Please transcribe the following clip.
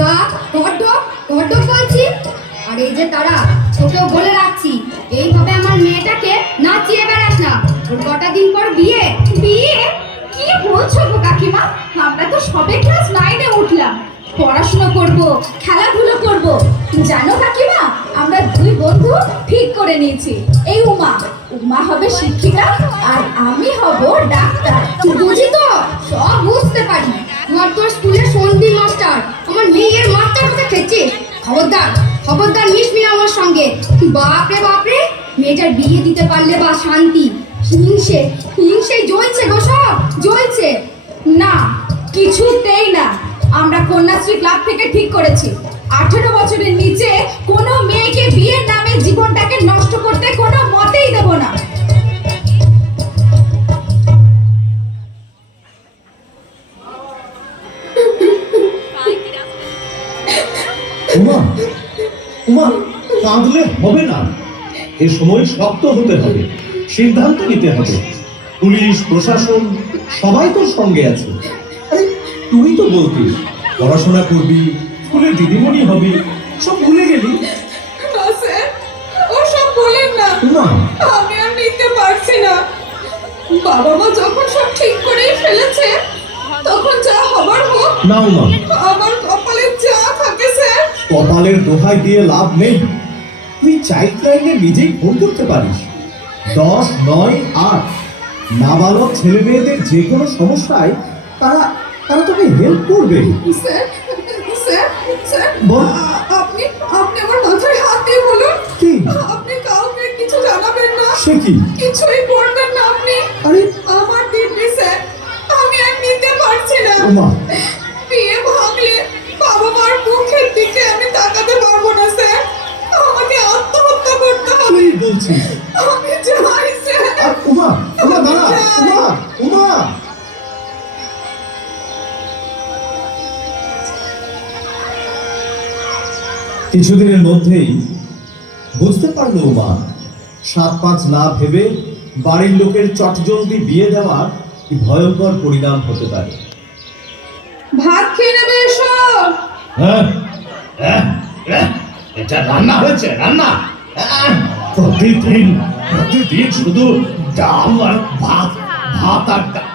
যা বড্ড বড্ড বলছি। আর এই যে তারা, তোকেও বলে রাখছি, এইভাবে আমার মেয়েটাকে নাচিয়ে বেড়াস না। ওর কটা দিন পর বিয়ে। বিয়ে? কি বলছো গো কাকিমা? আমরা তো সবে ক্লাস 9-এ উঠলাম, পড়াশোনা করব, খেলাধুলো করব। জানো কাকিমা, আমরা দুই বন্ধু ঠিক করে নিয়েছি, এই উমা হবে শিক্ষিকা আর আমি হব ডাক্তার। বুঝি তো, সব বুঝতে পারি। তোমার তোর স্কুলে সন্ধি মাস্টার, আমার মেয়ের মাস্টার কথা খেয়েছিস। খবরদার খবরদার মিশবি না আমার সঙ্গে। বাপরে বাপরে, মেয়েটার বিয়ে দিতে পারলে বা শান্তি। হিংসে হিংসে জ্বলছে গো, সব জ্বলছে। না, কিছুতেই না। আমরা কন্যাশ্রী ক্লাব থেকে ঠিক করেছি, 18 বছরের নিচে কোনো মেয়েকে বিয়ের নামে জীবনটাকে নষ্ট করতে কোনো মতেই দেব না। উমা, উমা, কাঁদলে হবে না। এ সময় শক্ত হতে হবে, সিদ্ধান্ত নিতে হবে। পুলিশ প্রশাসন সবাই তোর সঙ্গে আছে। আরে তুই তো বলতিস পড়াশোনা করবি, স্কুলের দিদিমণি হবি, সব ভুলে গেলি। না স্যার, ওসব বলেন না। উমা, আমি আর নিতে পারছি না। বাবা মা যখন সব ঠিক করেই ফেলেছে, তখন যা হবার হোক। না উমা, আমার কপালে যা থাকে স্যার। কপালের দোহাই দিয়ে লাভ নেই। তুই চাইল্ড লাইনে নিজেই ফোন করতে পারিস। 10, 9, 8 নাবালক ছেলে মেয়েদের যে কোনো সমস্যায় তারা তারা তোকে হেল্প করবে। স্যার স্যার স্যার, বল। আপনি আপনি আমার মাথায় হাত দিয়ে বলুন, কি? আপনি কাউকে কিছু জানাবেন না, সে কি? কিছুই করবেন না আপনি। আরে আমার দিদি স্যার, আমি আর নিতে পারছি না। উমা, বিয়ে ভাঙলে বাবা মার মুখের দিকে আমি তাকাতে পারবো না স্যার। আমাকে আত্মহত্যা করতে হবে। কি বলছিস? আমি চাই স্যার। আর উমা, উমা দাঁড়া, উমা, উমা। কিছুদিনের মধ্যেই বুঝতে পারলো উমা, 7-5 না ভেবে বাড়ির লোকের চটজলদি বিয়ে দেওয়ার কি ভয়ঙ্কর পরিণাম হতে পারে। ভাত খেয়ে নেবে এসো। হ্যাঁ, এটা রান্না হয়েছে, রান্না। প্রতিদিন প্রতিদিন শুধু ডাল আর ভাত, ভাত আর ডাল।